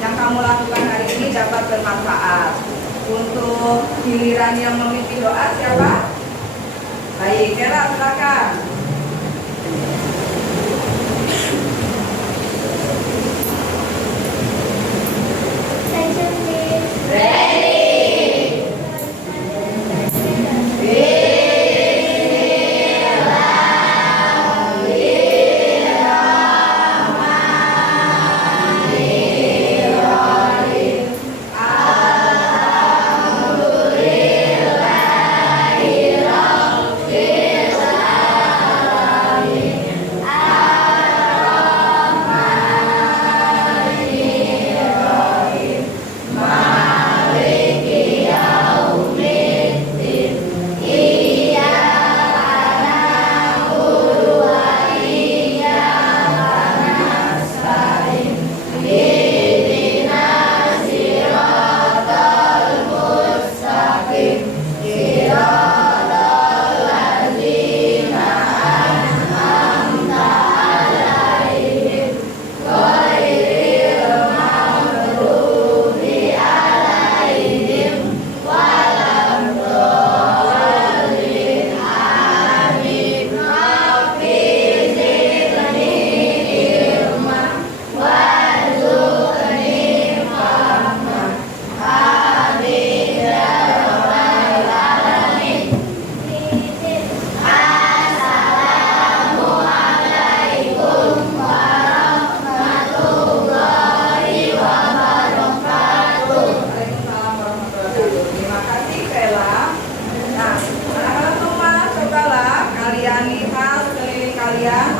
yang kamu lakukan hari ini dapat bermanfaat. Untuk giliran yang memimpin doa siapa? Baik, Kela, silakan.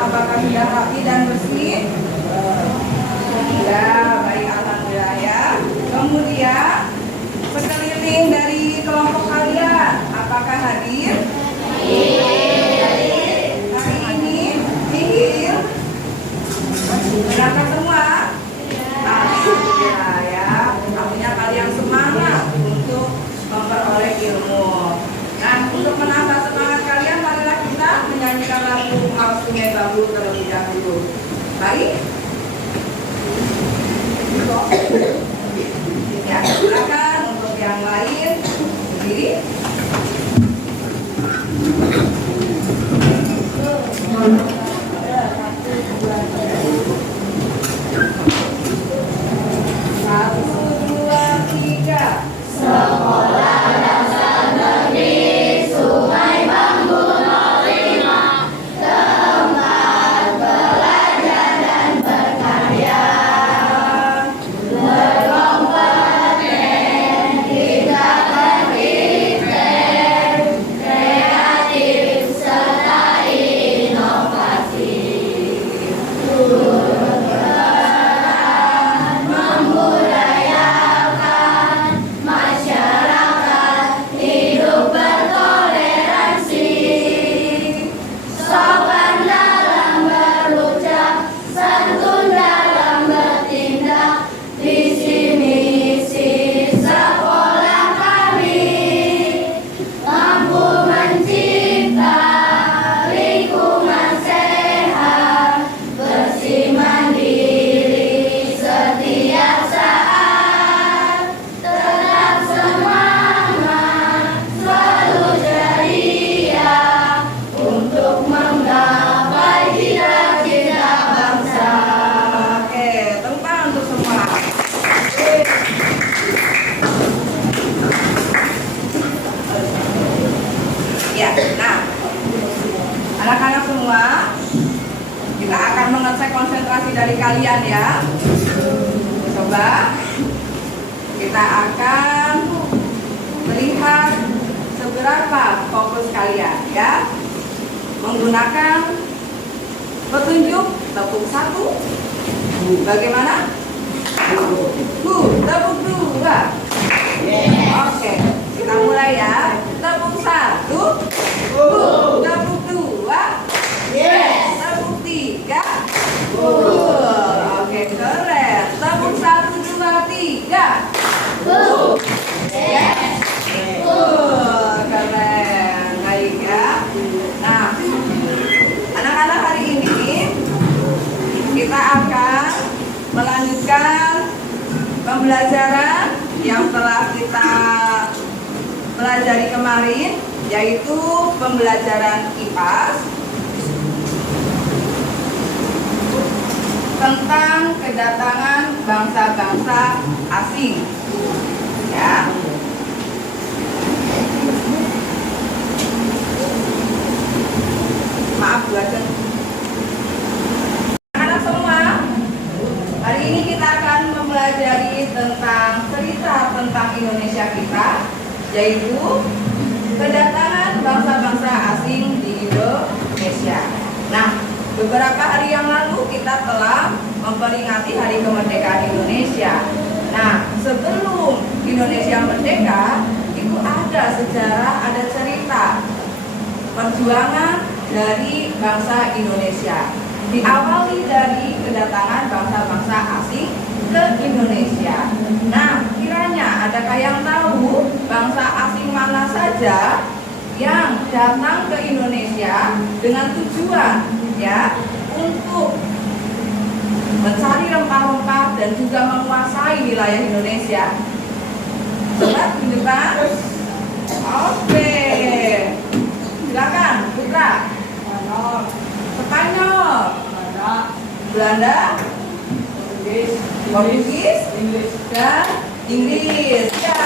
Apakah sudah rapi dan bersih? Ya, baik, alhamdulillah ya. Kemudian sekeliling dari kelompok kalian, apakah hadir? Hari ini nihil? Benarkah semua? Alhamdulillah ya. Artinya kalian semangat untuk memperoleh ilmu. Nah, untuk menambah semangat kalian, marilah kita menyanyikan lagu Maus Sungai Bambu terlebih dahulu. Baik? Ya, silakan untuk yang lain berdiri. Satu, dua, tiga. Sekolah Dasar Negeri Sungai Bambu 05, tempat belajar dan berkarya, berkompeten, kita terpikir, kreatif serta inovasi, turut berperan membudayakan masyarakat hidup bertoleransi, sopan dalam berucap, santun dalam bertindak. Visi misi sekolah kami mampu mencipta lingkungan sehat, bersih mandiri setiap saat, tetap semangat, selalu ceria untuk menggapai cita-cita bangsa. Oke, tepuk tangan untuk semua. Ya, nah, anak-anak semua, kita akan mengecek konsentrasi dari kalian ya. Coba kita akan melihat seberapa fokus kalian ya. Menggunakan petunjuk tepuk 1. Bagaimana? Tepuk 2. Oke, kita mulai ya. Tepuk 1. Tepuk 2. Tepuk 3. Oke, keren. Tepuk 1, 2, 3. Keren. Baik ya. Nah, anak-anak hari ini kita akan melanjutkan pembelajaran yang telah kita pelajari kemarin, yaitu pembelajaran IPAS tentang kedatangan bangsa-bangsa asing. Ya. Maaf belajar. Anak semua, hari ini kita akan mempelajari tentang cerita tentang Indonesia kita, yaitu kedatangan bangsa-bangsa asing di Indonesia. Nah, beberapa hari yang lalu kita telah memperingati Hari Kemerdekaan Indonesia. Nah, sebelum Indonesia merdeka, itu ada sejarah, ada cerita perjuangan dari bangsa Indonesia. Diawali dari kedatangan bangsa-bangsa asing ke Indonesia. Nah, kiranya adakah yang tahu bangsa asing mana saja yang datang ke Indonesia dengan tujuan ya untuk mencari rempah-rempah dan juga menguasai wilayah Indonesia? Coba tunjukkan. Oke, silakan Putra. Spanyol, Belanda, Portugis, dan Inggris. Ya.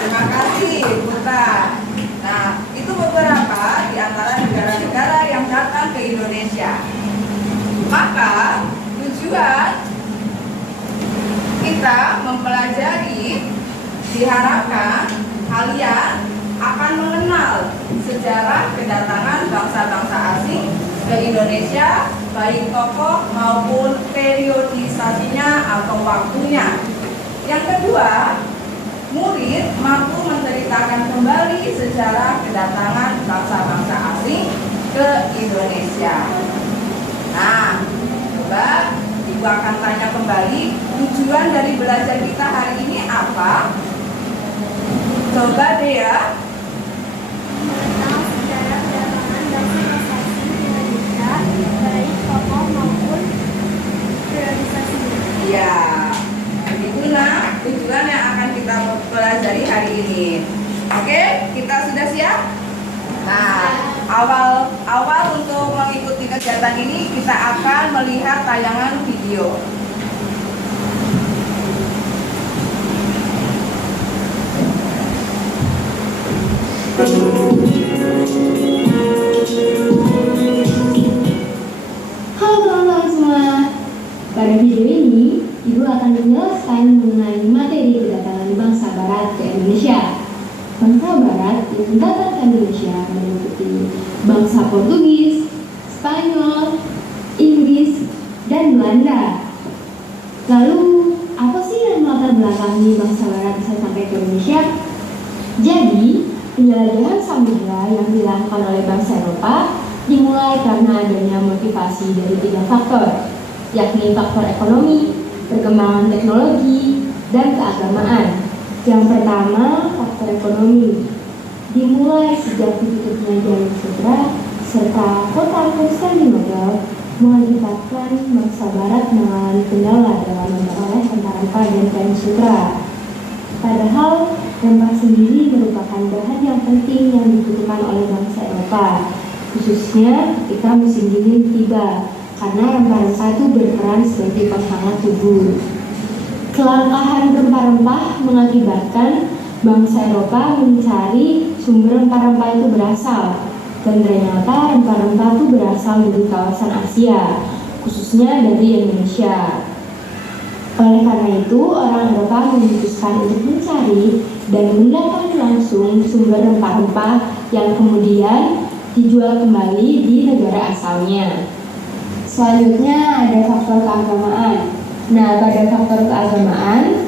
Terima kasih Putra. Nah, itu beberapa di antara negara-negara yang datang ke Indonesia. Maka tujuan kita mempelajari, diharapkan kalian akan mengenal sejarah kedatangan bangsa-bangsa asing ke Indonesia, baik tokoh maupun periodisasinya atau waktunya. Yang kedua, murid mampu menceritakan kembali sejarah kedatangan bangsa-bangsa asing ke Indonesia. Nah, coba Ibu akan tanya kembali, tujuan dari belajar kita hari ini apa? Coba deh ya. Mengenal sejarah kedatangan bangsa-bangsa asing ke Indonesia, baik tokoh maupun periodisasinya. Iya, itulah tujuan yang akan kita pelajari hari ini. Oke, kita sudah siap? Nah, awal untuk mengikuti kegiatan ini kita akan melihat tayangan video. Halo teman-teman semua, pada video ini Ibu akan menjelaskan mengenai materi kedatangan bangsa Barat ke Indonesia. Bangsa Barat yang datang ke Indonesia meliputi bangsa Portugis, Spanyol, Inggris, dan Belanda. Lalu, apa sih yang melatar belakangi bangsa Barat bisa sampai ke Indonesia? Jadi, penjelajahan samudera yang dilakukan oleh bangsa Eropa dimulai karena adanya motivasi dari 3 faktor, yakni faktor ekonomi, perkembangan teknologi, dan keagamaan. Yang pertama, faktor ekonomi. Dimulai sejak ditutupnya Jalur Sutra serta kota Konstantinopel mengakibatkan bangsa Barat mengalami kendala dalam memperoleh rempah-rempah dan kain sutra. Padahal rempah sendiri merupakan bahan yang penting yang dibutuhkan oleh bangsa Eropa, khususnya ketika musim dingin tiba, karena rempah-rempah itu berperan sebagai penghangat tubuh. Kelangkaan rempah-rempah mengakibatkan bangsa Eropa mencari sumber rempah-rempah itu berasal, dan ternyata rempah-rempah itu berasal dari kawasan Asia, khususnya dari Indonesia. Oleh karena itu, orang Eropa memutuskan untuk mencari dan mendatangi langsung sumber rempah-rempah yang kemudian dijual kembali di negara asalnya. Selanjutnya ada faktor keagamaan. Nah, pada faktor keagamaan,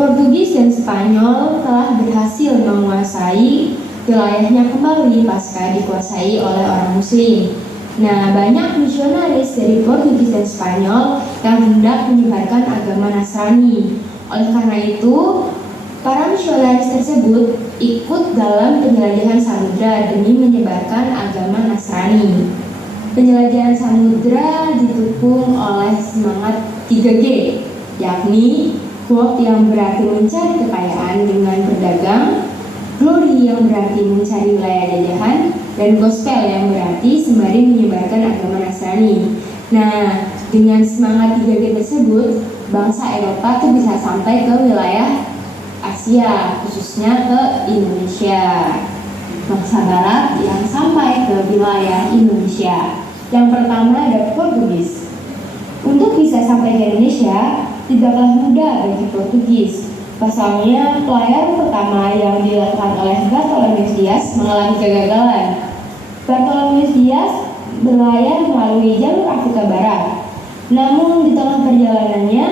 Portugis dan Spanyol telah berhasil menguasai wilayahnya kembali pasca dikuasai oleh orang Muslim. Nah, banyak misionaris dari Portugis dan Spanyol yang hendak menyebarkan agama Nasrani. Oleh karena itu, para misionaris tersebut ikut dalam penjelajahan samudra demi menyebarkan agama Nasrani. Penjelajahan samudra didukung oleh semangat 3G, yakni growth yang berarti mencari kekayaan dengan berdagang, glory yang berarti mencari wilayah jajahan, dan gospel yang berarti sembari menyebarkan agama Nasrani. Nah, dengan semangat 3G tersebut, bangsa Eropa tuh bisa sampai ke wilayah Asia, khususnya ke Indonesia. Bangsa Barat yang sampai ke wilayah Indonesia. Yang pertama ada Portugis. Untuk bisa sampai ke Indonesia, tidaklah mudah bagi Portugis. Pasalnya, pelayaran pertama yang dilakukan oleh Bartolomeu Dias mengalami kegagalan. Bartolomeu Dias berlayar melalui jalur Afrika Barat. Namun di tengah perjalanannya,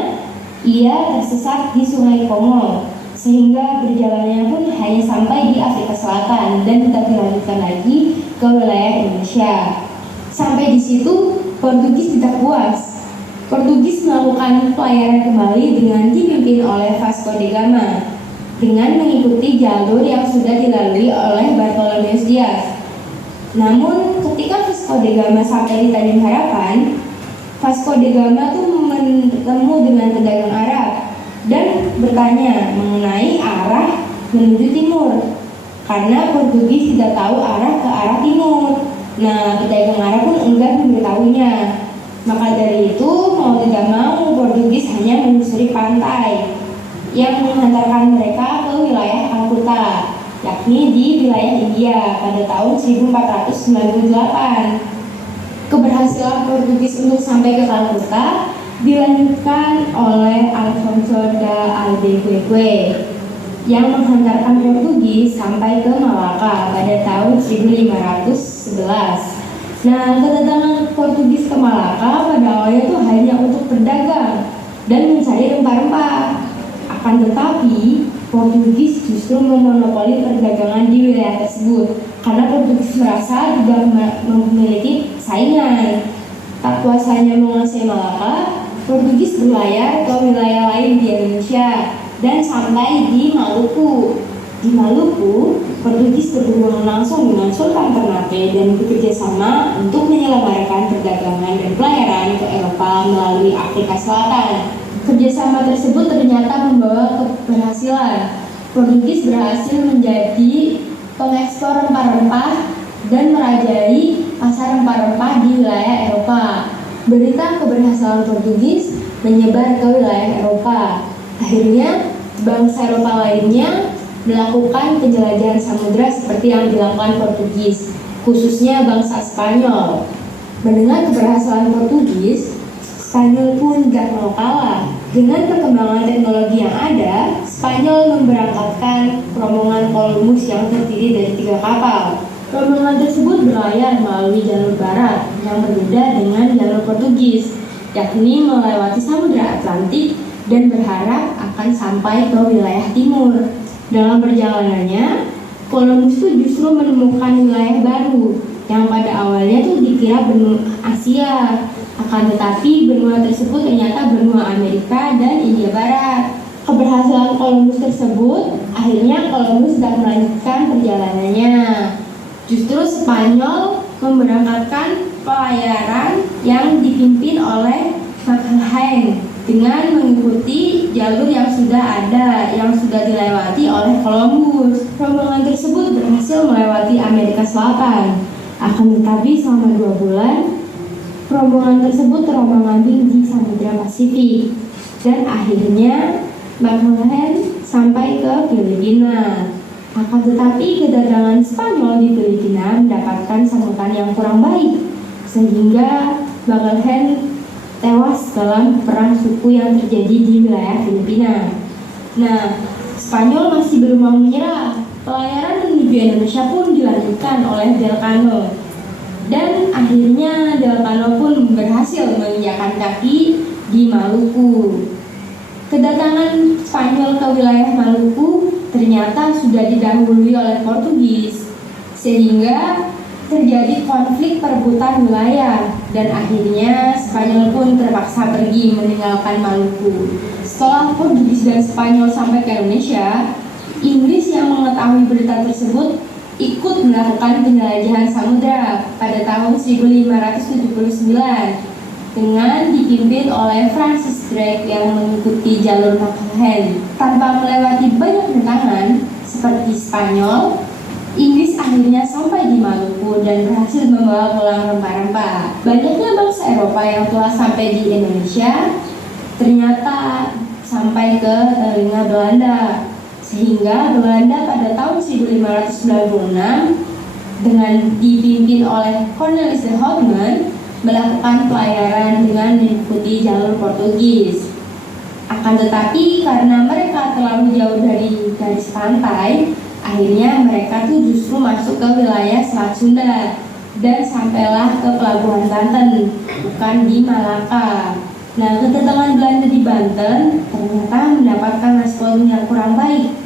ia tersesat di Sungai Kongo, sehingga perjalanannya pun hanya sampai di Afrika Selatan dan tidak dilanjutkan lagi ke wilayah Indonesia. Sampai di situ, Portugis tidak puas. Portugis melakukan pelayaran kembali dengan dipimpin oleh Vasco da Gama dengan mengikuti jalur yang sudah dilalui oleh Bartolomeu Dias. Namun ketika Vasco da Gama sampai di Tanjung Harapan, Vasco da Gama tuh bertemu dengan pedagang Arab dan bertanya mengenai arah menuju timur, karena Portugis tidak tahu arah ke arah timur. Nah, pedagang Arab pun enggan memberitahunya. Maka dari itu, mau tidak mau, Portugis hanya menyusuri pantai yang menghantarkan mereka ke wilayah Kalkuta, yakni di wilayah India pada tahun 1498. Keberhasilan Portugis untuk sampai ke Kalkuta dilanjutkan oleh Alfonso da Albuquerque yang menghantarkan Portugis sampai ke Malaka pada tahun 1511. Nah, kedatangan Portugis ke Malaka pada awalnya itu hanya untuk berdagang dan mencari rempah-rempah. Akan tetapi, Portugis justru memonopoli perdagangan di wilayah tersebut karena Portugis merasa tidak memiliki saingan. Tak kuasanya menguasai Malaka, Portugis berlayar ke wilayah lain di Indonesia dan sampai di Maluku. Di Maluku, Portugis berhubungan langsung dengan Sultan Ternate dan bekerja sama untuk menyelenggarakan perdagangan dan pelayaran ke Eropa melalui Afrika Selatan. Kerjasama tersebut ternyata membawa keberhasilan. Portugis berhasil menjadi pengekspor rempah-rempah dan merajai pasar rempah-rempah di wilayah Eropa. Berita keberhasilan Portugis menyebar ke wilayah Eropa. Akhirnya, bangsa Eropa lainnya melakukan penjelajahan samudra seperti yang dilakukan Portugis, khususnya bangsa Spanyol. Mendengar keberhasilan Portugis, Spanyol pun gak mau kalah. Dengan perkembangan teknologi yang ada, Spanyol memberangkatkan rombongan Columbus yang terdiri dari 3 kapal. Rombongan tersebut berlayar melalui jalur barat yang berbeda dengan jalur Portugis, yakni melewati Samudra Atlantik dan berharap akan sampai ke wilayah timur. Dalam perjalanannya, Columbus itu justru menemukan wilayah baru yang pada awalnya tuh dikira benua Asia. Akan tetapi benua tersebut ternyata benua Amerika dan India Barat. Keberhasilan Columbus tersebut, akhirnya Columbus tidak melanjutkan perjalanannya. Justru Spanyol memberangkatkan pelayaran yang dipimpin oleh Magellan dengan mengikuti jalur yang sudah ada, yang sudah dilewati oleh Columbus. Rombongan tersebut berhasil melewati Amerika Selatan. Akan tetapi selama 2 bulan, rombongan tersebut terombang-ambing di Samudra Pasifik. Dan akhirnya Magellan sampai ke Filipina. Akan tetapi kedatangan Spanyol di Filipina mendapatkan sambutan yang kurang baik, sehingga Magellan tewas dalam perang suku yang terjadi di wilayah Filipina. Nah, Spanyol masih belum mau menyerah. Pelayaran menuju Indonesia pun dilanjutkan oleh Del Cano. Dan akhirnya Del Cano pun berhasil menginjakkan kaki di Maluku. Kedatangan Spanyol ke wilayah Maluku ternyata sudah didahului oleh Portugis, sehingga terjadi konflik perebutan wilayah dan akhirnya Spanyol pun terpaksa pergi meninggalkan Maluku. Setelah Portugis dan Spanyol sampai ke Indonesia, Inggris yang mengetahui berita tersebut ikut melakukan penjelajahan samudra pada tahun 1579 dengan dipimpin oleh Francis Drake yang mengikuti jalur Magellan. Tanpa melewati banyak rintangan seperti Spanyol, Inggris akhirnya sampai di Maluku dan berhasil membawa pulang rempah-rempah. Banyaknya bangsa Eropa yang telah sampai di Indonesia ternyata sampai ke telinga Belanda, sehingga Belanda pada tahun 1596 dengan dipimpin oleh Cornelis de Houtman melakukan pelayaran dengan mengikuti jalur Portugis. Akan tetapi karena mereka terlalu jauh dari garis pantai, akhirnya mereka tuh justru masuk ke wilayah Selat Sunda dan sampailah ke Pelabuhan Banten, bukan di Malaka. Nah, kedatangan Belanda di Banten ternyata mendapatkan respon yang kurang baik.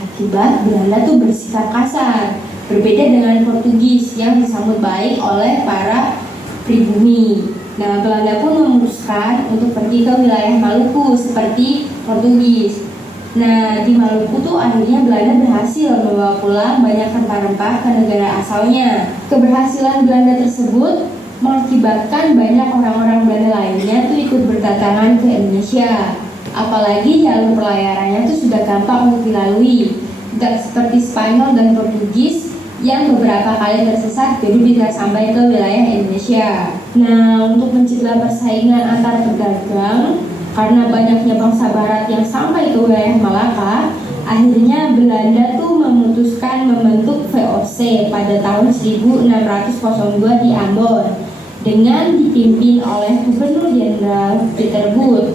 Akibat Belanda tuh bersikap kasar, berbeda dengan Portugis yang disambut baik oleh para pribumi. Nah, Belanda pun memutuskan untuk pergi ke wilayah Maluku seperti Portugis. Nah, di Maluku tuh akhirnya Belanda berhasil membawa pulang banyak rempah-rempah ke negara asalnya. Keberhasilan Belanda tersebut mengakibatkan banyak orang-orang Belanda lainnya tuh ikut berdatangan ke Indonesia. Apalagi jalur pelayarannya tuh sudah gampang untuk dilalui, tidak seperti Spanyol dan Portugis yang beberapa kali tersesat jadi bisa sampai ke wilayah Indonesia. Nah, untuk mencegah persaingan antar pedagang karena banyaknya bangsa barat yang sampai ke wilayah Malaka, akhirnya Belanda tuh memutuskan membentuk VOC pada tahun 1602 di Ambon dengan dipimpin oleh Gubernur Jenderal Peter Boot.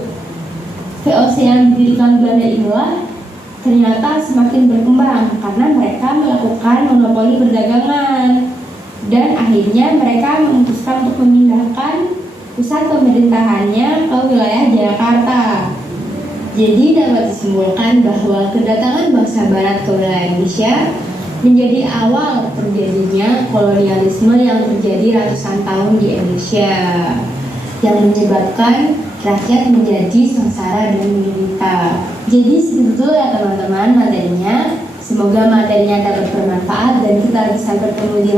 VOC yang didirikan Belanda inilah ternyata semakin berkembang karena mereka melakukan monopoli perdagangan dan akhirnya mereka memutuskan untuk memindahkan pusat pemerintahannya ke wilayah Jakarta. Jadi dapat disimpulkan bahwa kedatangan bangsa barat ke wilayah Indonesia menjadi awal terjadinya kolonialisme yang terjadi ratusan tahun di Indonesia, yang menyebabkan rakyat menjadi sengsara dan menderita. Jadi segitu ya teman-teman materinya. Semoga materinya dapat bermanfaat dan kita bisa bertemu di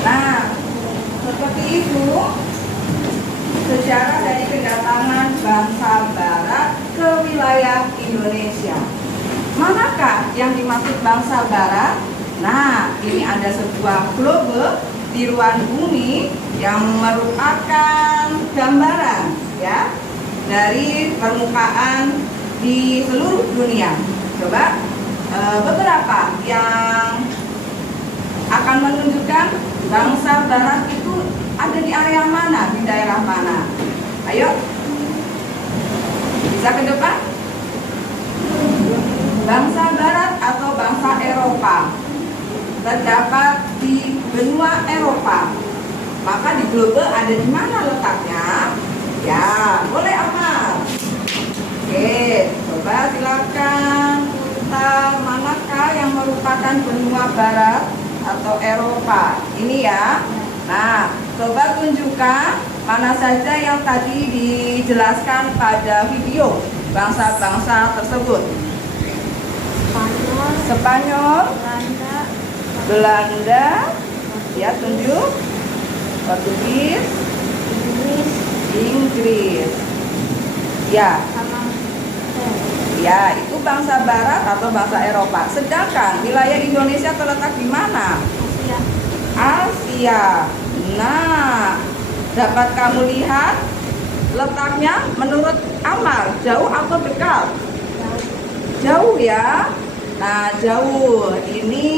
Nah, seperti itu sejarah dari kedatangan bangsa barat ke wilayah Indonesia. Manakah yang dimaksud bangsa barat? Nah, ini ada sebuah globe di ruang bumi yang merupakan gambaran ya dari permukaan di seluruh dunia. Coba beberapa yang akan menunjukkan bangsa barat itu ada di area mana, di daerah mana. Ayo, bisa ke depan. Bangsa barat atau bangsa Eropa terdapat di benua Eropa. Maka di globe ada di mana letaknya? Ya, boleh hafal. Oke, coba silakan putar manakah yang merupakan benua barat atau Eropa. Ini ya. Nah, coba tunjukkan mana saja yang tadi dijelaskan pada video bangsa-bangsa tersebut. Spanyol, Belanda, ya tunjuk, Portugis, Inggris, ya, ya itu bangsa Barat atau bangsa Eropa. Sedangkan wilayah Indonesia terletak di mana? Asia. Nah, dapat kamu lihat letaknya menurut Amar jauh atau dekat? Jauh ya. Nah, jauh. Ini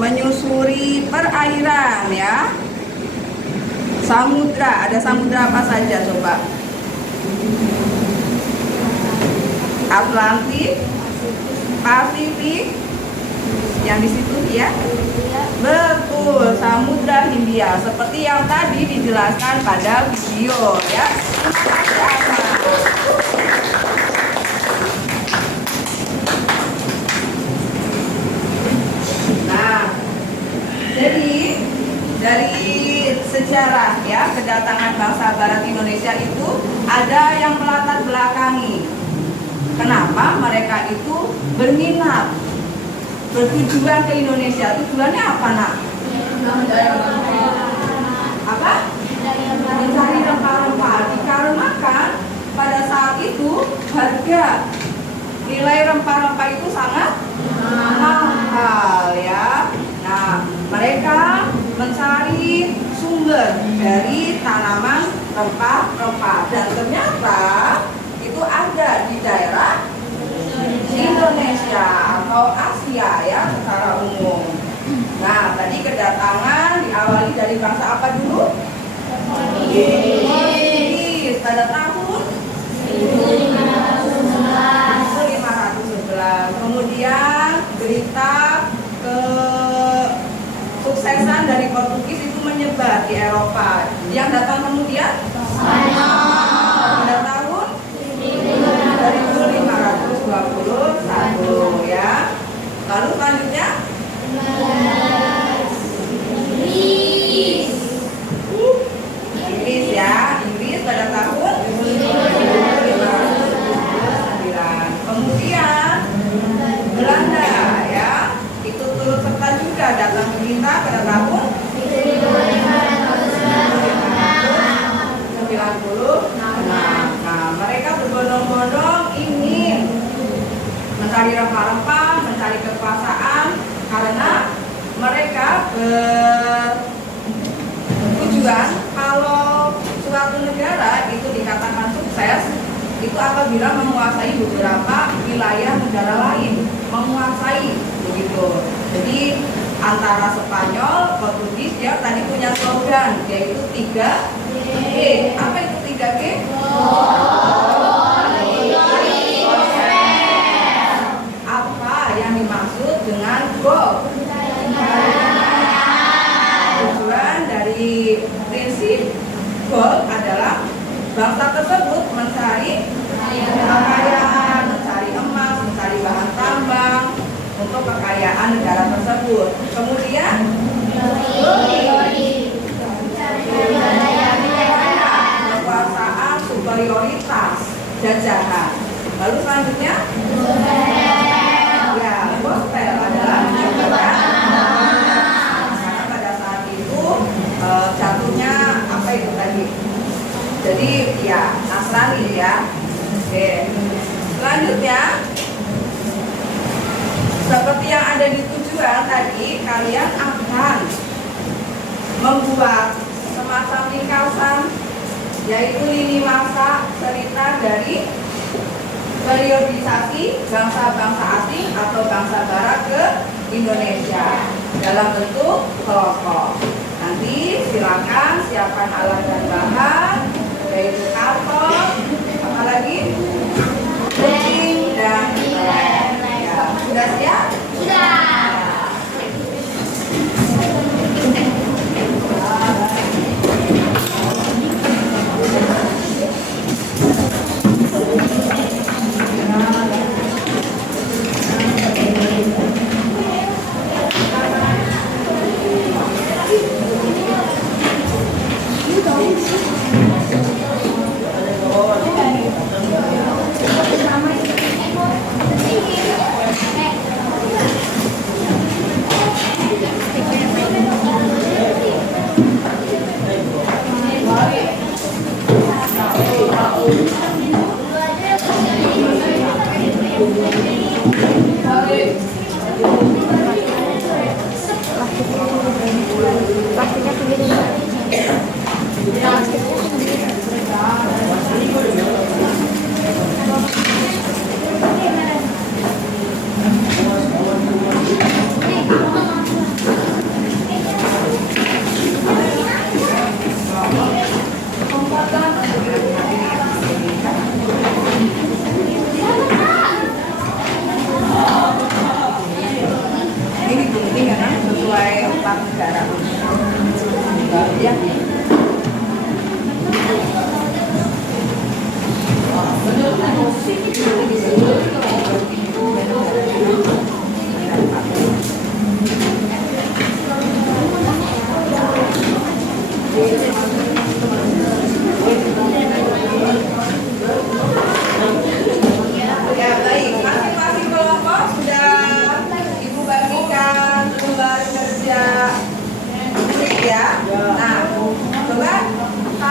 menyusuri perairan ya. Samudra, ada samudra apa saja coba? Atlantik, Pasifik, yang di situ ya? Betul, Samudra Hindia. Seperti yang tadi dijelaskan pada video ya. Terima kasih. Nah, jadi dari sejarah ya kedatangan bangsa Barat Indonesia itu ada yang melatar belakangi Kenapa mereka itu berminat bertujuan ke Indonesia? Tujuannya apa, Nak? Apa? Mencari rempah-rempah. Dikarenakan pada saat itu harga nilai rempah-rempah itu sangat mahal ya. Nah, mereka mencari sumber dari tanaman rempah-rempah dan ternyata itu ada di daerah Indonesia atau Asia ya secara umum. Nah, tadi kedatangan diawali dari bangsa apa dulu? Portugis pada tahun 1511. Kemudian berita kesuksesan dari Portugis itu menyebar di Eropa. Yang datang kemudian pada tahun 1521 ya. Lalu selanjutnya Inggris ya. Inggris pada tahun 1579. Kemudian Belanda ya. Itu turut serta juga datang ke kita pada tahun 1596. Nah, mereka berbondong-bondong ingin mencari rempah-rempah, mencari kekuasaan karena mereka bertujuan kalau suatu negara itu dikatakan sukses itu apabila menguasai beberapa wilayah negara lain, menguasai begitu. Jadi antara Spanyol, Portugis dia tadi punya slogan yaitu 3G. Apa itu 3G? Apa yang dimaksud dengan gold? Tujuan dari prinsip gold adalah bangsa tersebut mencari kekayaan, mencari emas, mencari bahan tambang untuk kekayaan negara tersebut. Kemudian kekuasaan superioritas jajahan. Lalu selanjutnya ya, gospel adalah menyebarkan karena pada saat itu jatuhnya apa itu tadi? Jadi ya Nasrani ya. Oke. Selanjutnya seperti yang ada di tujuan tadi, kalian akan membuat semacam ringkasan yaitu lini masa cerita dari periodisasi bangsa-bangsa asing atau bangsa barat ke Indonesia dalam bentuk kelompok. Nanti silakan siapkan alat dan bahan yaitu karton, apalagi kucing dan lem. Ya, sudah siap? Sudah.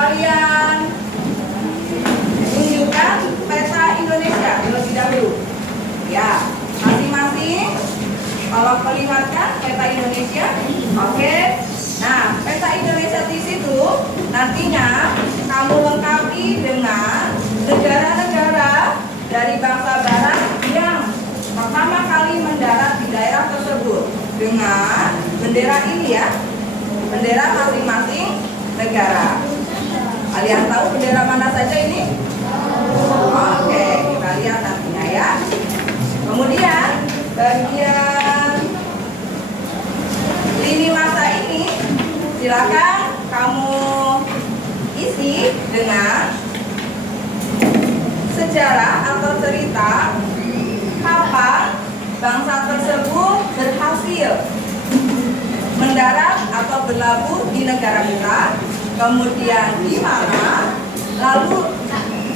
kalian tunjukkan peta Indonesia terlebih dahulu. Ya, masing-masing tolong perlihatkan peta Indonesia. Oke. Nah, peta Indonesia di situ nantinya kamu lengkapi dengan negara-negara dari bangsa barat yang pertama kali mendarat di daerah tersebut dengan bendera ini ya, bendera masing-masing negara. Kalian tahu bendera mana saja ini? Oke, kita lihat nantinya ya. Kemudian bagian lini masa ini silakan kamu isi dengan sejarah atau cerita kapan bangsa tersebut berhasil mendarat atau berlabuh di negara kita, kemudian di mana, lalu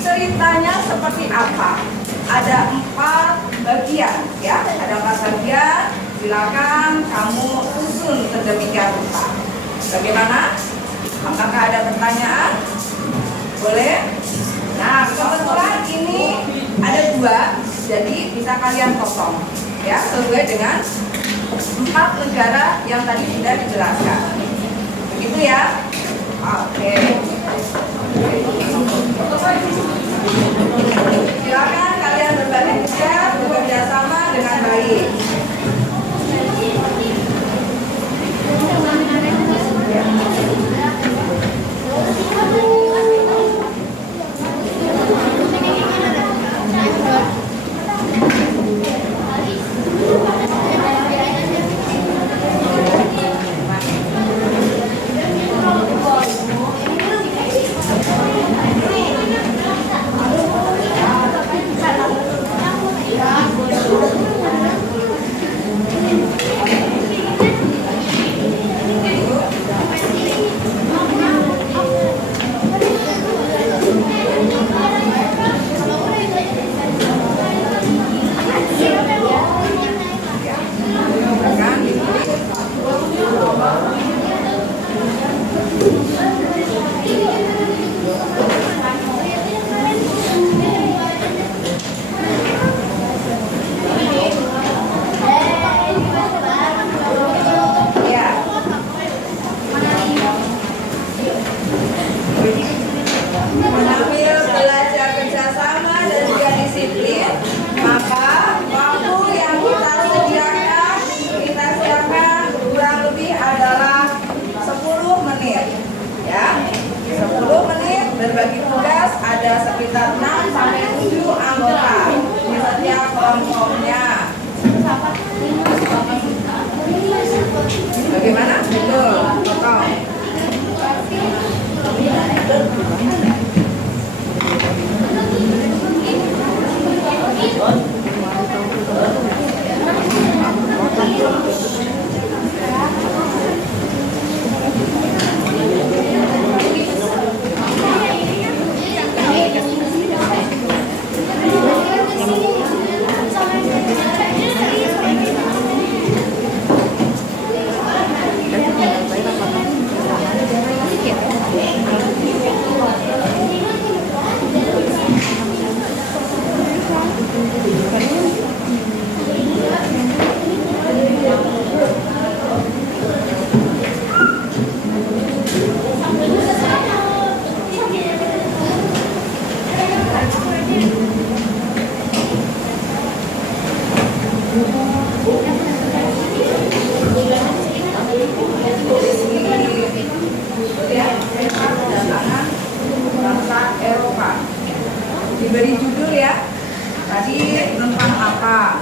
ceritanya seperti apa. Ada 4 bagian ya, ada 4 bagian. Silakan kamu susun sedemikian rupa. Bagaimana? Apakah ada pertanyaan? Boleh? Nah, kebetulan ini ada 2, jadi bisa kalian potong ya, sesuai dengan 4 negara yang tadi sudah dijelaskan. Begitu ya? Oke. Silakan kalian berbagi tugas, bekerja sama dengan baik. Sambil belajar kerjasama dan juga disiplin, maka waktu yang kita siapkan kurang lebih adalah 10 menit ya. 10 menit berbagi tugas, ada sekitar 6 sampai 7 anggota di setiap kelompoknya. Bagaimana? Betul, potong. Diberi judul ya, tadi tentang apa?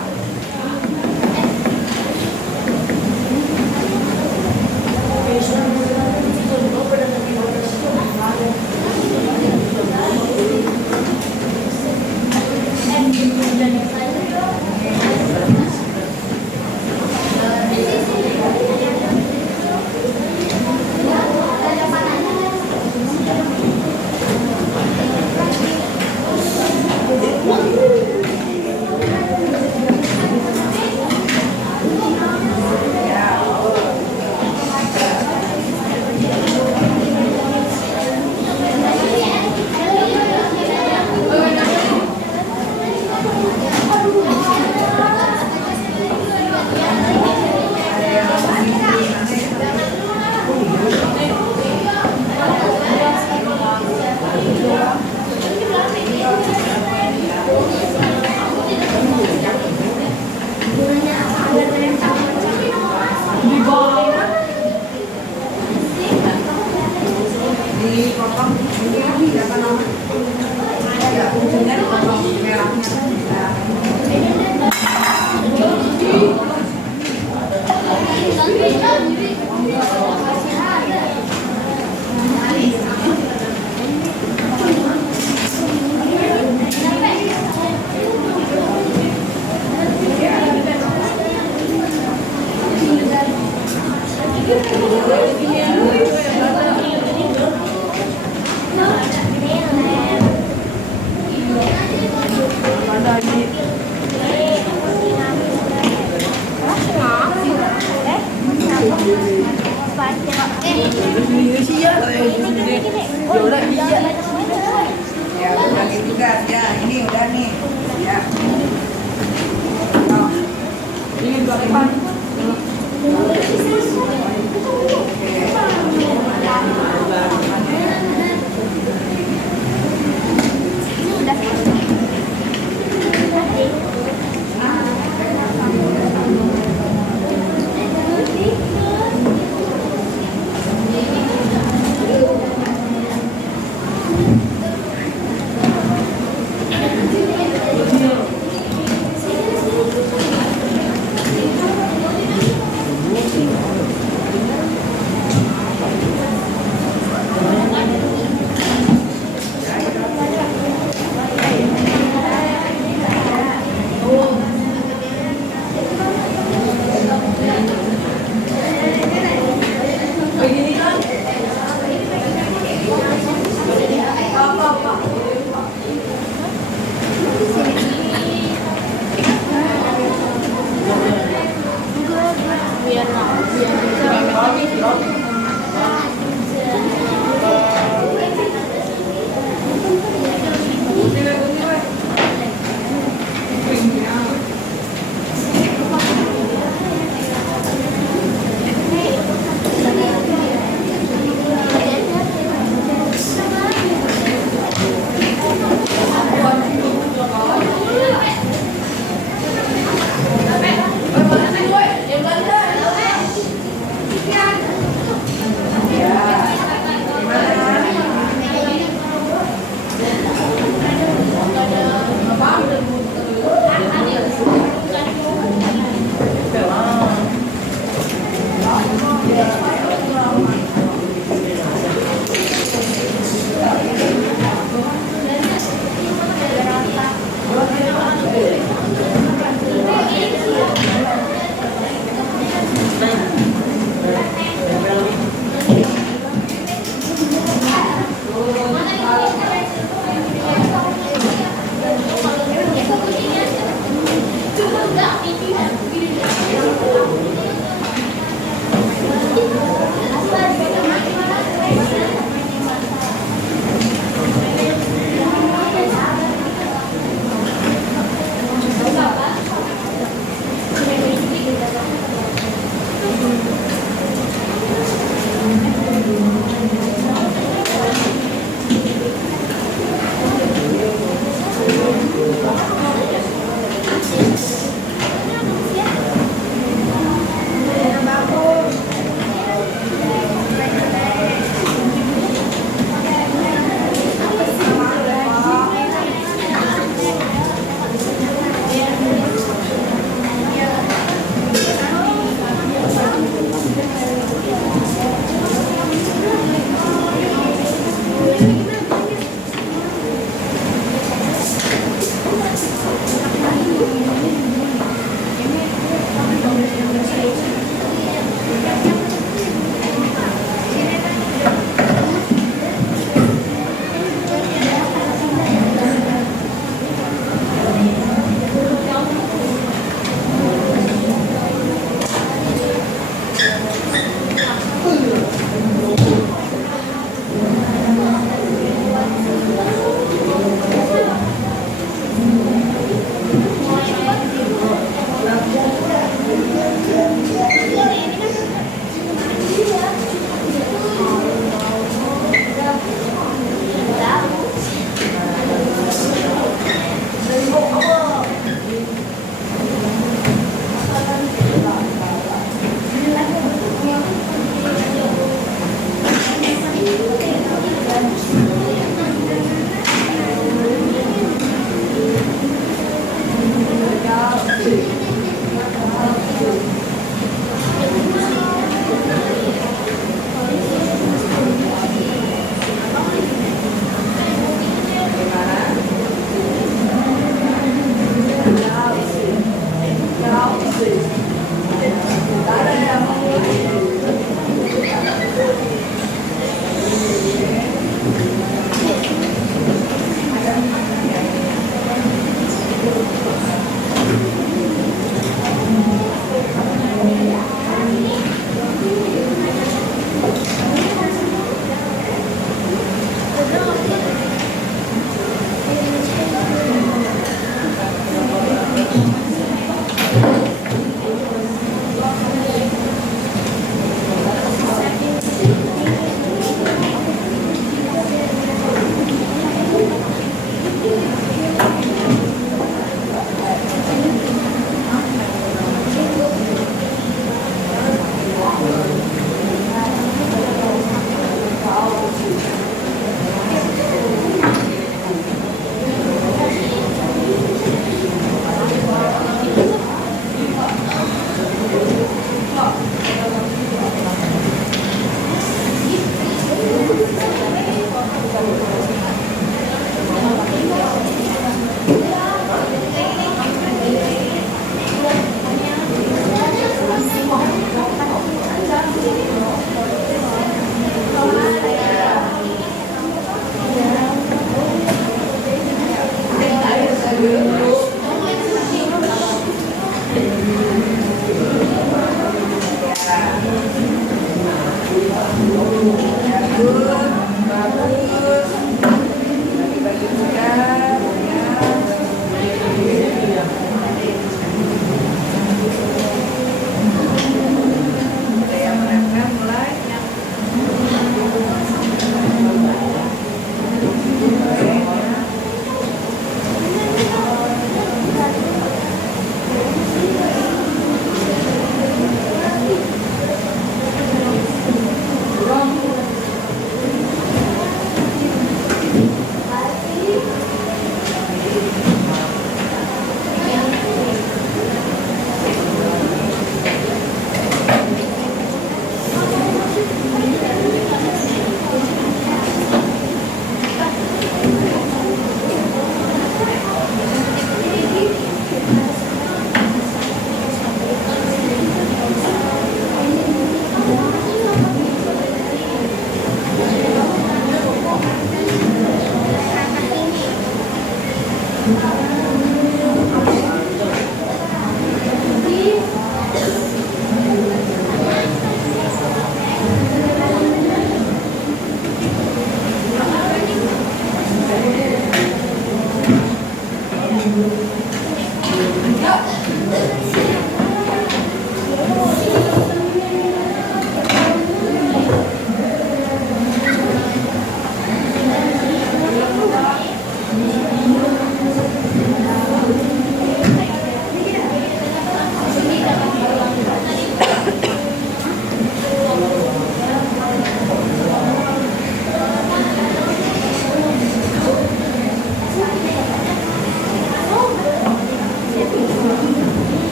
dipotong ini apa namanya? Ya, ujungnya dipotong merahnya. Ya udah gitu guys, ya ini udah nih, ya. Oh. Ini dua depan.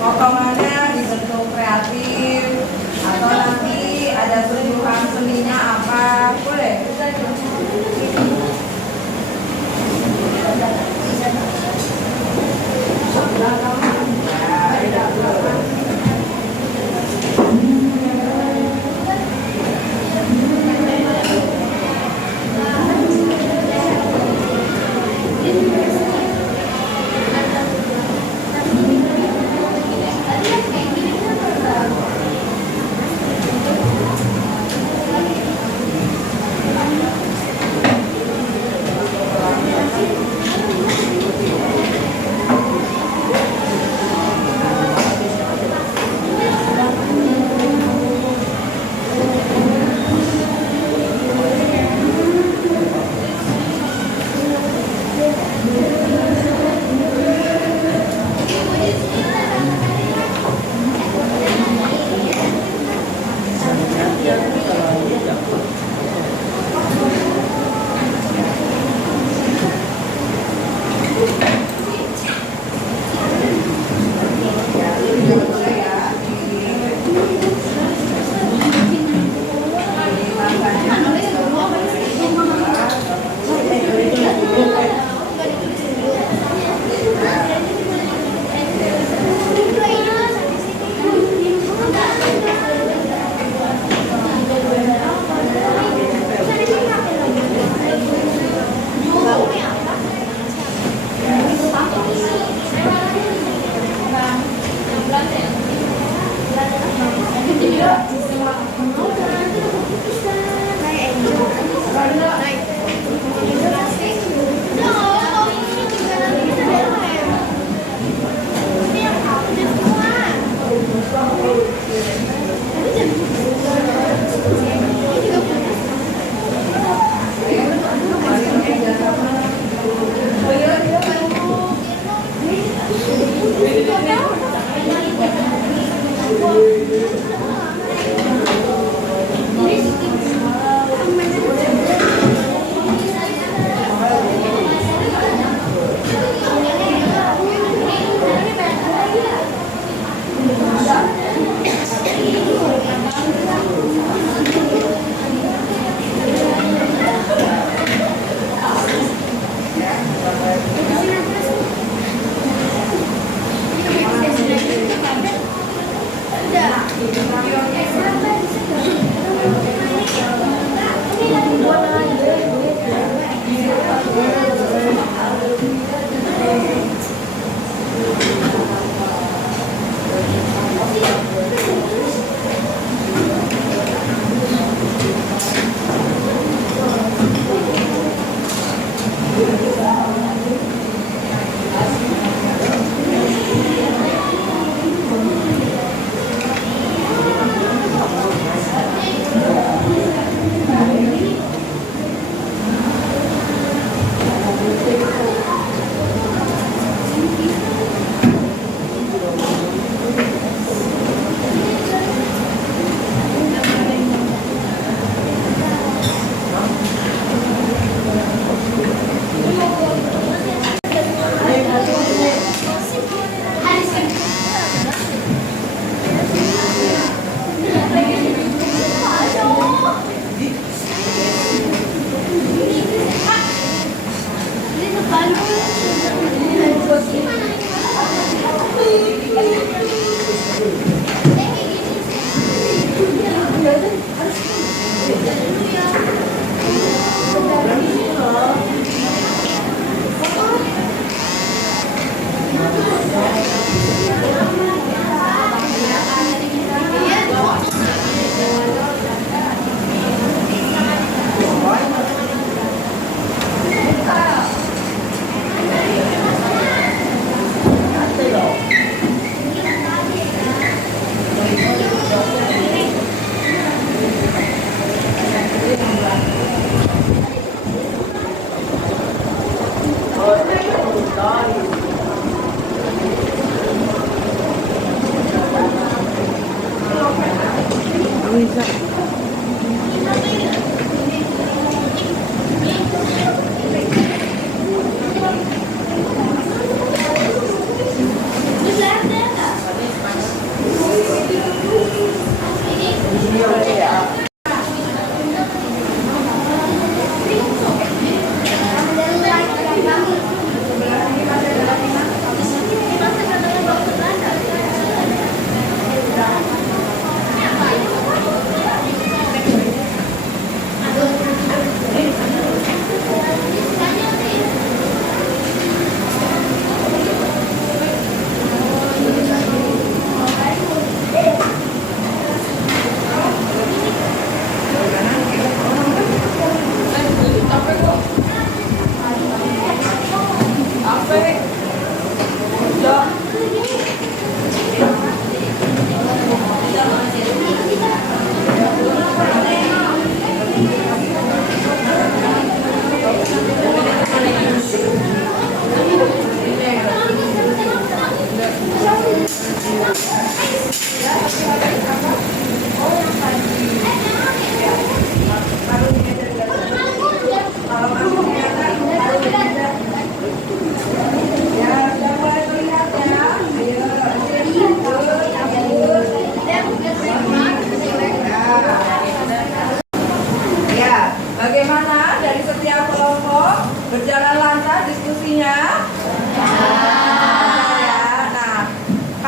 potongannya dibentuk kreatif atau nanti ada sentuhan seninya apa, boleh?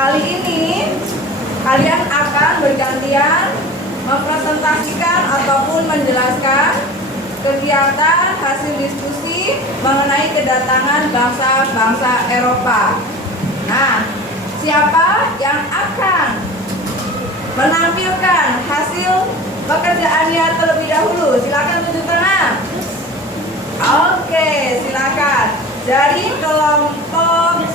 kali ini kalian akan bergantian mempresentasikan ataupun menjelaskan kegiatan hasil diskusi mengenai kedatangan bangsa-bangsa Eropa. Nah, siapa yang akan menampilkan hasil pekerjaannya terlebih dahulu? Silakan tunjuk tangan. Oke, silakan. Dari kelompok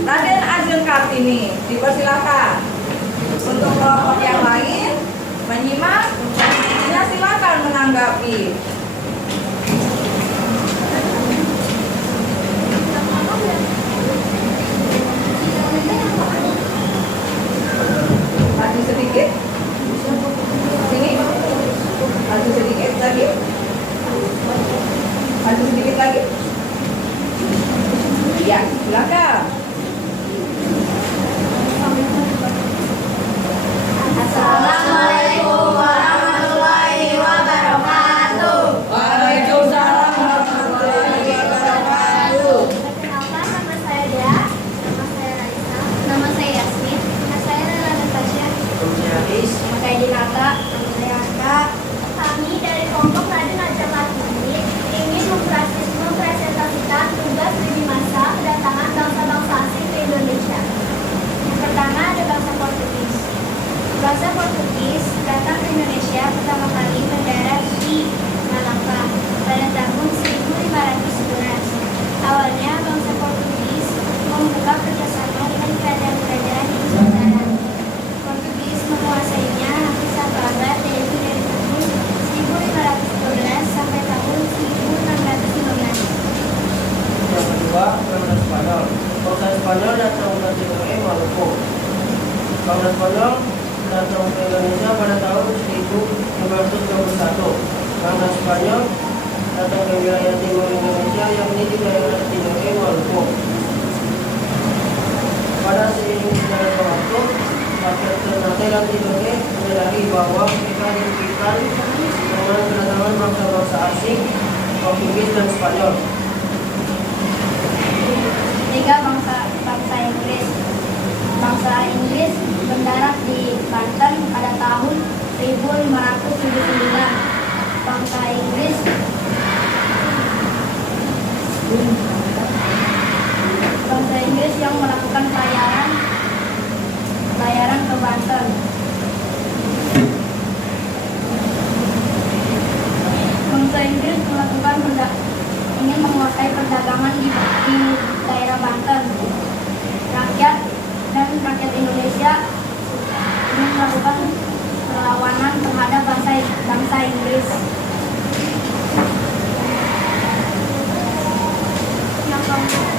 Raden Ajeng Kartini, dipersilakan. Untuk kelompok yang lain menyimak, ya silakan menanggapi. Maju sedikit. Sini. Maju sedikit lagi. Maju sedikit lagi. Ya, silakan. Assalamualaikum warahmatullahi wabarakatuh. Waalaikumsalam warahmatullahi wabarakatuh. Perkenalkan, nama saya Dea, nama saya Raisa, nama saya Yasmin, nama saya Nana Natasha, nama saya Dinata, nama saya Angga. Kami dari kelompok Raden Ajeng Kartini ingin mempresentasikan tugas lini masa kedatangan bangsa-bangsa asing ke Indonesia. Yang pertama ada bangsa Portugis. Bangsa Portugis datang ke Indonesia pertama kali mendarat di Malaka pada tahun 1511. Awalnya bangsa Portugis membuka kerjasama dengan kerajaan-kerajaan di Nusantara. Portugis menguasainya hampir satu abad, yaitu dari tahun 1512 sampai tahun 1615. Yang kedua, bangsa Spanyol. Bangsa Spanyol datang ke Timur Maluku. Bangsa Spanyol datang ke Indonesia pada tahun 1521. Bangsa Spanyol datang ke wilayah timur Indonesia yang di daerah Timur Maluku. Pada seiring berjalannya waktu, rakyat Ternate dan Tidore menyadari bahwa mereka dirugikan dengan kedatangan bangsa-bangsa asing, Portugis dan Spanyol. Tiga, bangsa Inggris. Bangsa Inggris mendarat di Banten pada tahun 1579. Bangsa Inggris yang melakukan pelayaran ke Banten. Bangsa Inggris ingin menguasai perdagangan di daerah Banten. Rakyat Indonesia ingin melakukan perlawanan terhadap bangsa Inggris. Yang keempat,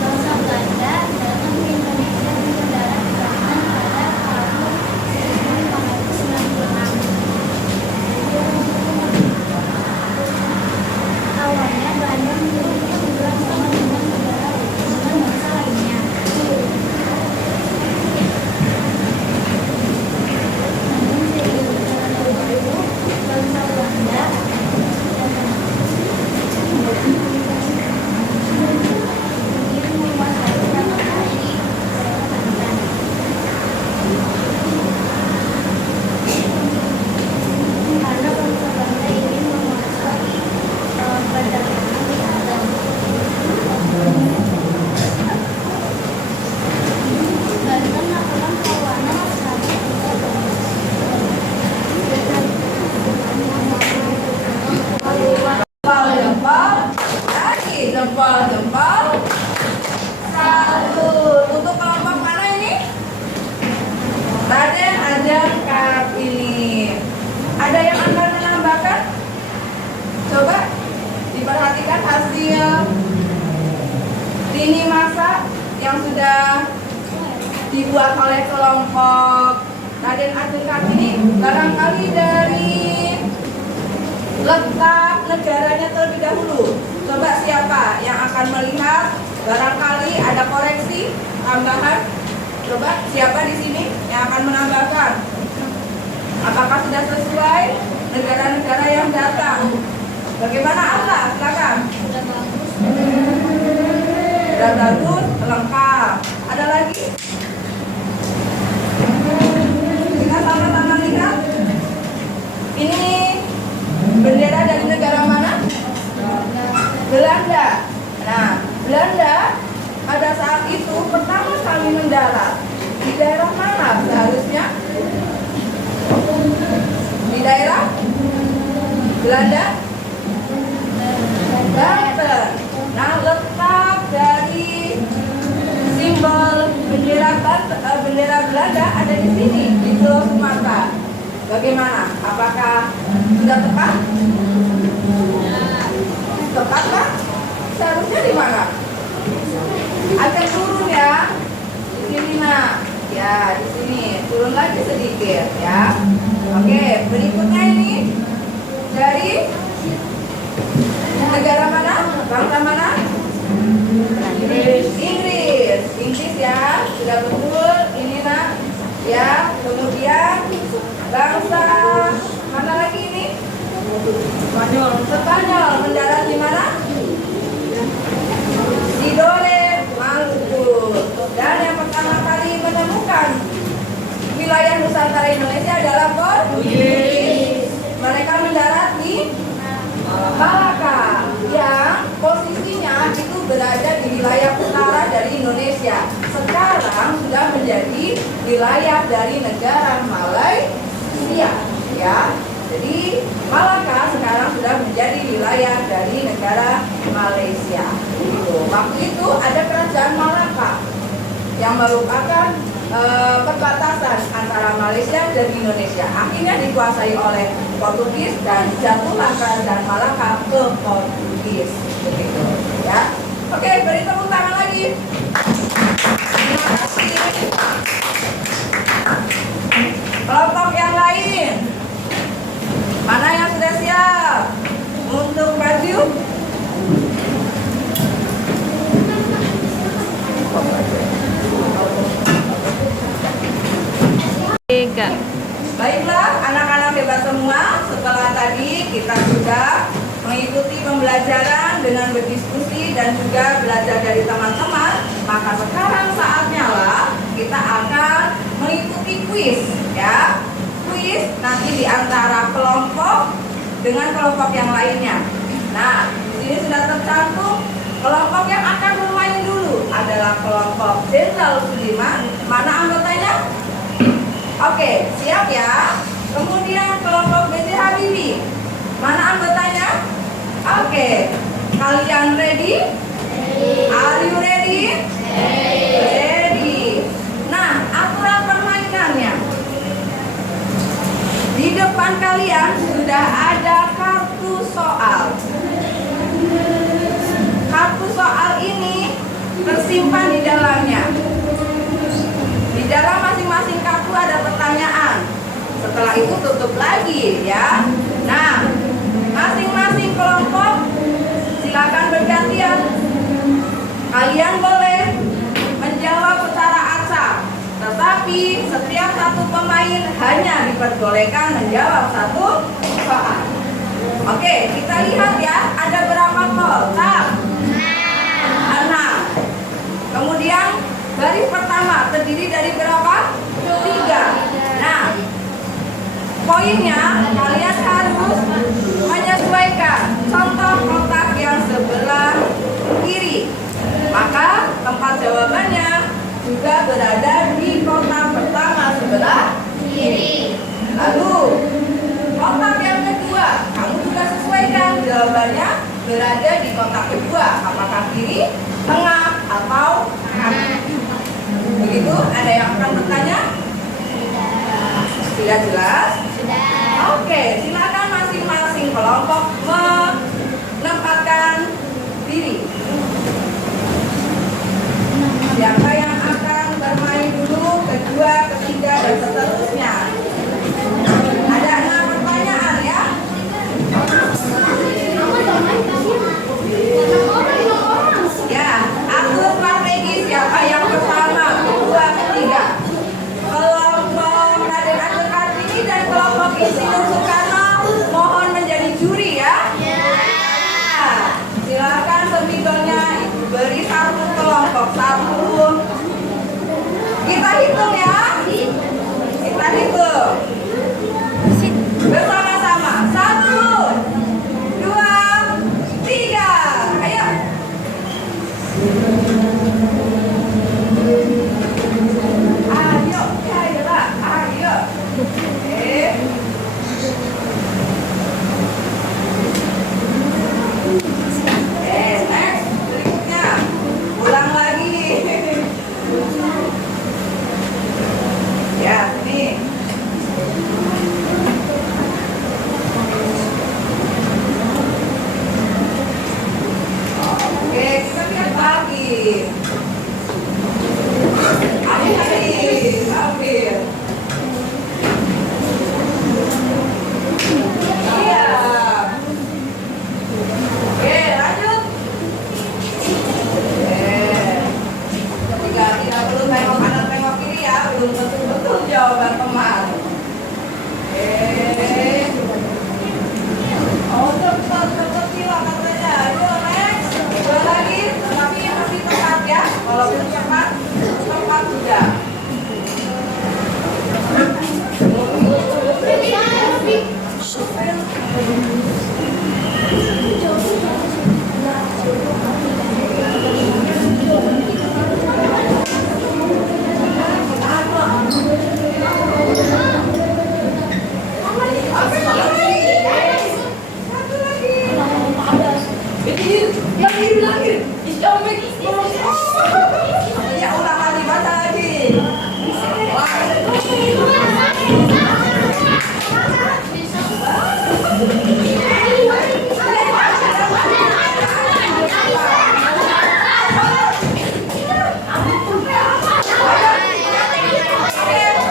bangsa Belanda datang ke Indonesia mendarat di Banten pada tahun 1596. Awalnya Belanda memiliki hubungan sama dengan bangsa lainnya. Namun seiring berjalannya waktu, bangsa Belanda ingin menguasai perdagangan di daerah Banten. Karena bangsa Belanda ingin menguasai perdagangan di Banten. Banten melakukan perlawanan terhadap Jempol. Satu. Untuk kelompok mana ini? Raden Ajeng Kartini. Ada yang akan menambahkan? Coba diperhatikan hasil lini masa yang sudah dibuat oleh kelompok Raden Ajeng Kartini. Barangkali dari letak negaranya terlebih dahulu. Coba siapa yang akan melihat? Barangkali ada koreksi tambahan. Coba siapa di sini yang akan menambahkan? Apakah sudah sesuai negara-negara yang datang? Bagaimana Allah? Silakan. Sudah bagus. Sudah bagus, lengkap. Ada lagi? Kita sama-sama lihat. Ini bendera dari negara mana? Belanda. Nah, Belanda pada saat itu pertama kali mendarat di daerah mana seharusnya? Di daerah Belanda? Banten. Nah, letak dari simbol bendera Belanda ada di sini, di Pulau Sumatera. Bagaimana? Apakah sudah tepat? Tepat kan? Seharusnya di mana? Agak turun ya. Di sini nak. Ya, di sini. Turun lagi sedikit ya. Oke, berikutnya ini dari negara mana? Bangsa mana? Inggris ya. Sudah betul. Ini nak. Ya, kemudian bangsa mana lagi ini? Spanyol mendarat di mana? Di Dore, Maluku. Dan yang pertama kali menemukan wilayah Nusantara Indonesia adalah Portugis. Mereka mendarat di Malaka, yang posisinya itu berada di wilayah utara dari Indonesia. Sekarang sudah menjadi wilayah dari negara Malaysia, ya. Jadi Malaka sekarang sudah menjadi wilayah dari negara Malaysia. Waktu itu ada kerajaan Malaka yang merupakan perbatasan antara Malaysia dan Indonesia. Akhirnya dikuasai oleh Portugis dan jatuhlah kerajaan Malaka ke Portugis. Begitu, ya. Oke, beri tepuk tangan lagi. Terima kasih. Kelompok yang lain, mana yang sudah siap untuk maju? Baiklah, anak-anak hebat semua. Setelah tadi kita sudah mengikuti pembelajaran dengan berdiskusi dan juga belajar dari teman-teman, maka sekarang saatnya lah kita akan mengikuti kuis, ya. Kuis nanti di antara kelompok dengan kelompok yang lainnya. Nah, di sini sudah tercantum kelompok yang akan bermain dulu adalah kelompok Jenderal Sudirman. Mana anggotanya? Oke, siap ya. Kemudian kelompok B.J. Habibie. Mana anggotanya? Oke, kalian ready? Are you ready? Ready. Nah, aturan permainannya. Di depan kalian sudah ada kartu soal. Kartu soal ini tersimpan di dalamnya. Di dalam masing-masing kartu ada pertanyaan. Setelah itu tutup lagi, ya. Nah, masing-masing kelompok silakan bergantian. Kalian boleh menjawab secara acak, tetapi setiap satu pemain hanya diperbolehkan menjawab satu soal. Oke, kita lihat ya, ada berapa kotak? 6. Kemudian baris pertama terdiri dari berapa? 3. Nah, poinnya kalian harus menyesuaikan contoh kotak yang sebelah kiri. Maka tempat jawabannya juga berada di kotak pertama sebelah kiri. Lalu kotak yang kedua, kamu juga sesuaikan jawabannya berada di kotak kedua. Apakah kiri, tengah, atau kanan? Begitu, ada yang akan bertanya? Sudah jelas? Sudah. Oke, silakan masing-masing kelompok menempatkan diri. Siapa yang akan bermain dulu, kedua, ketiga, dan seterusnya? Ada 6 pertanyaan ya. Ya, atur strategi siapa yang pertama, kedua, ketiga. Kelompok Raden Abdul Kartini dan kelompok Insinyur Soekarno mohon menjadi juri ya. Ayo, ayolah, ayo. Next, berikutnya. Ulang lagi. Ya, nih. Oke, kita lihat lagi. Ambil. Iya. Oke, lanjut. Tidak perlu tengok kanan tengok kiri ya, belum betul jawaban teman. Oh cepat silakan saja. Ayo next. Dua lagi, tapi masih tepat ya. Kalau belum tepat sudah. Ya ulang lagi, baca lagi.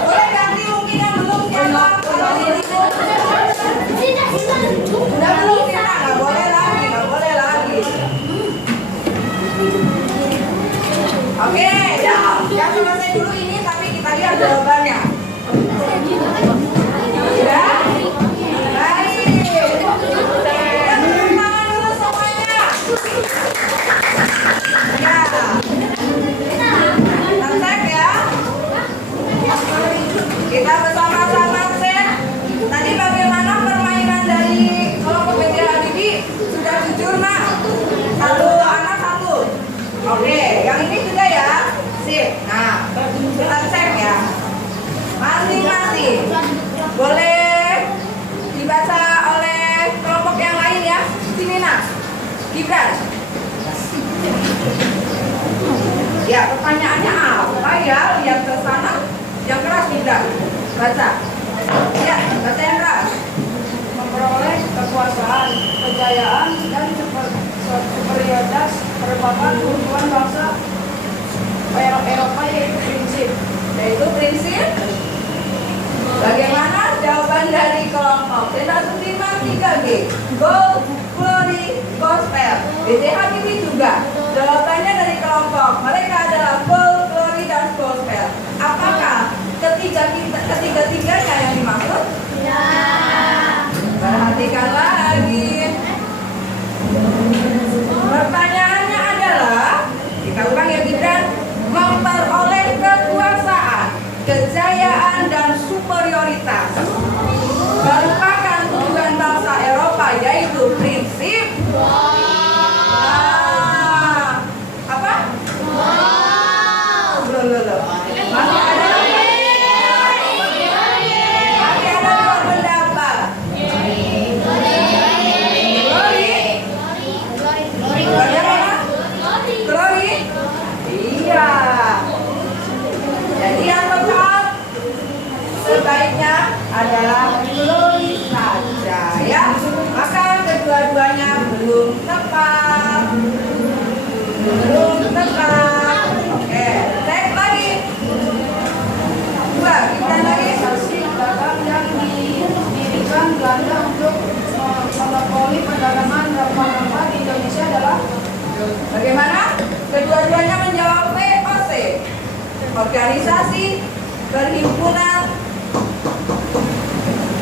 Boleh ganti mungkin yang belum siapa. Kalau ini udah belum siapa, nggak boleh lagi, nggak boleh lagi. Oke, ya, yang selesai dulu ini, tapi kita lihat jawabannya. Ya, baik. Dan tepuk tangan dulu semuanya. Ya, cek ya. Kita bersama-sama cek. Tadi bagaimana permainan dari kelompok B.J. Habibie? Sudah jujur nak? Satu anak satu. Oke, yang ini juga ya. Sip. Nah, kita cek ya. Masing-masing. Boleh dibaca oleh kelompok yang lain ya. Sini nak. Gibran. Ya, pertanyaannya apa ya? Lihat ke sana. Yang keras Gibran. Baca. Ya, baca yang keras. Memperoleh kekuasaan, kejayaan, dan superioritas merupakan tujuan bangsa Eropa, yaitu prinsip. Yaitu prinsip. Bagaimana jawaban dari kelompok? Kita Sudirman 3G. Gold, glory, gospel. B.J. Habibie juga. Jawabannya dari kelompok. Mereka adalah gold, glory, dan gospel. Apakah ketiga-tiganya yang dimaksud? Ya. Perhatikan lagi. Pertanyaannya adalah, kita ulang ya Gibran, memperoleh kekuasaan, kejayaan, dan superioritas merupakan tujuan bangsa Eropa, yaitu prinsip. Apa? Loh. Masih ada? Masih ada dua pendapat. Glory? Glory apa? Glory? Iya. Jadi yang tepat sebaiknya adalah glory saja ya. Maka kedua-duanya belum tepat. Belum tepat. Oke, cek lagi. Dua, kita lagi. Organisasi dagang yang didirikan Belanda untuk monopoli perdagangan rempah-rempah di Indonesia adalah Bagaimana? Kedua-duanya menjawab VOC. Organisasi Perhimpunan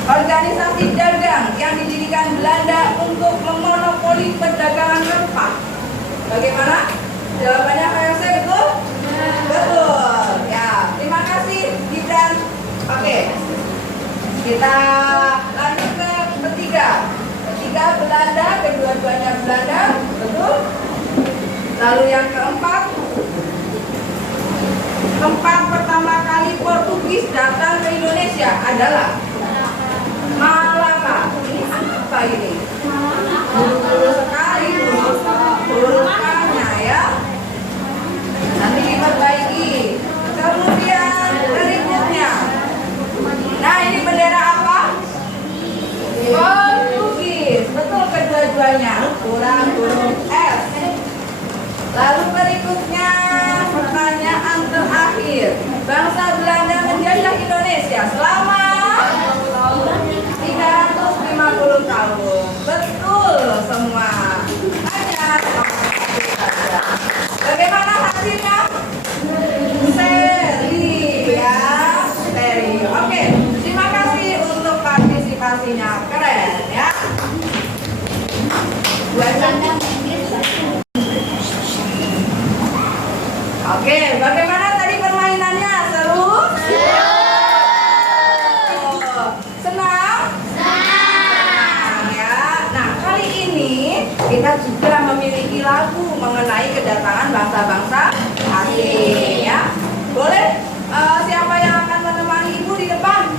Organisasi Dagang yang didirikan Belanda untuk memonopoli perdagangan rempah. Bagaimana? Jawabannya VOC betul? Betul. Ya, terima kasih Gibran. Oke. Kita lanjut ke ketiga. Ketiga Belanda, kedua-duanya Belanda, betul? Lalu yang keempat, tempat pertama kali Portugis datang ke Indonesia adalah Malaka. Ini apa ini? Betul sekali huruf K-nya ya. Nanti diperbaiki. Kemudian berikutnya. Nah, ini bendera apa? Portugis. Betul kedua-duanya. Kurang huruf S. Lalu berikutnya pertanyaan terakhir. Bangsa Belanda menjajah Indonesia selama 350 tahun. Betul semua. Hanya bagaimana hasilnya? Seri ya, seri. Oke, terima kasih untuk partisipasinya. Keren ya. Oke, bagaimana tadi permainannya? Seru? Senang? Senang ya. Nah, kali ini kita juga memiliki lagu mengenai kedatangan bangsa-bangsa asing ya. Boleh siapa yang akan menemani ibu di depan?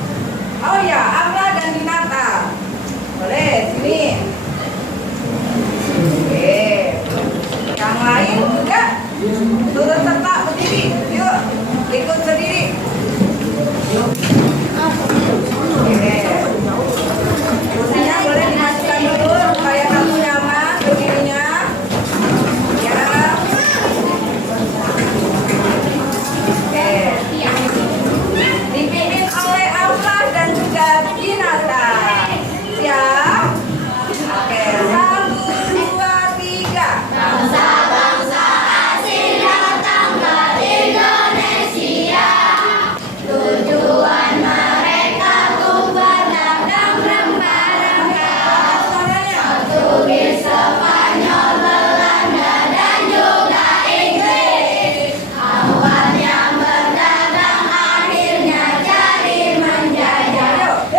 Oh ya, Amla dan Dinata. Boleh, sini. Oke. Yang lain juga turut serta berdiri. Yuk, ikut berdiri. Yuk. Oke. Kursinya boleh dimasukkan dulu supaya kamu nyaman berdirinya. Ya. Oke. Dipimpin oleh Amla dan juga Dinata. Siap? Oke. 1, 2, 3. Bangsa-bangsa asing datang ke Indonesia. Tujuan mereka untuk berdagang rempah-rempah. Portugis, Spanyol, Belanda, dan juga Inggris. Awalnya berdagang, akhirnya jadi menjajah.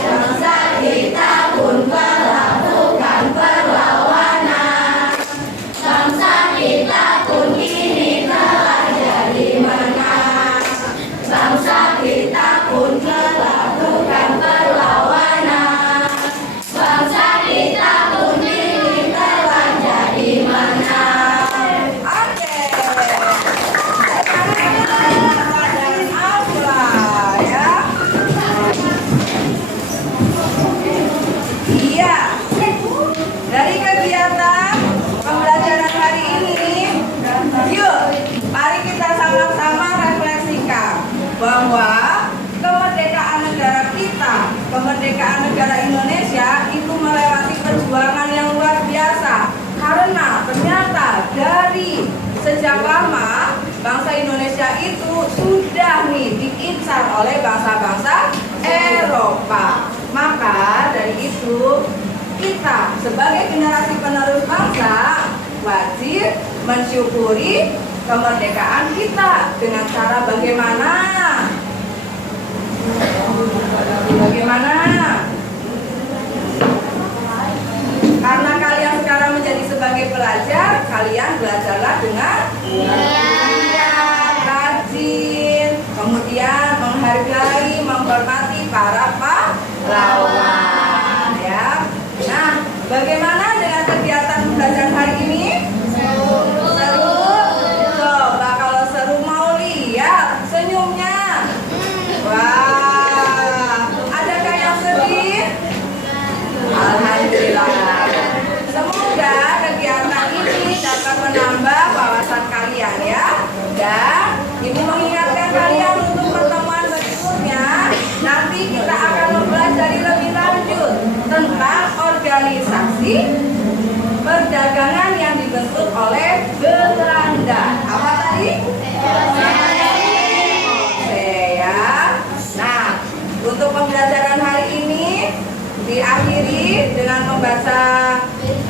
Bangsa kita pun melakukan perlawanan. Bangsa kita pun kini telah jadi menang. Bangsa kita pun melakukan perlawanan. Bangsa kita pun kini telah jadi menang. Oke. Dan Amla ya. Iya. Dari kegiatan pembelajaran hari ini, yuk, mari kita sama-sama refleksikan bahwa kemerdekaan negara kita, kemerdekaan negara Indonesia itu melewati perjuangan yang luar biasa. Karena ternyata dari sejak lama bangsa Indonesia itu sudah diincar oleh bangsa-bangsa Eropa. Maka dari itu kita sebagai generasi penerus bangsa wajib mensyukuri kemerdekaan kita dengan cara bagaimana? Bagaimana? Karena kalian sekarang menjadi sebagai pelajar, kalian belajarlah dengan rajin, kemudian menghargai, menghormati para pahlawan ya. Nah, bagaimana dengan kegiatan pembelajaran hari ini? Seru? Coba kalau seru mau lihat senyumnya. Wah, adakah yang sedih? Alhamdulillah. Semoga kegiatan ini dapat menambah wawasan kalian ya. Dan Ibu mengingatkan kalian untuk pertemuan berikutnya. Nanti kita akan mempelajari lebih lanjut tentang organisasi perdagangan yang dibentuk oleh Belanda. Apa tadi? Oke ya. Nah, untuk pembelajaran hari ini diakhiri dengan membaca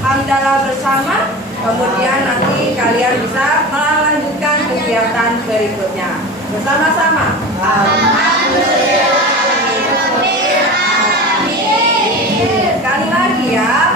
hamdalah bersama. Kemudian nanti kalian bisa melanjutkan kegiatan berikutnya bersama-sama. Alhamdulillah. Sekali lagi ya.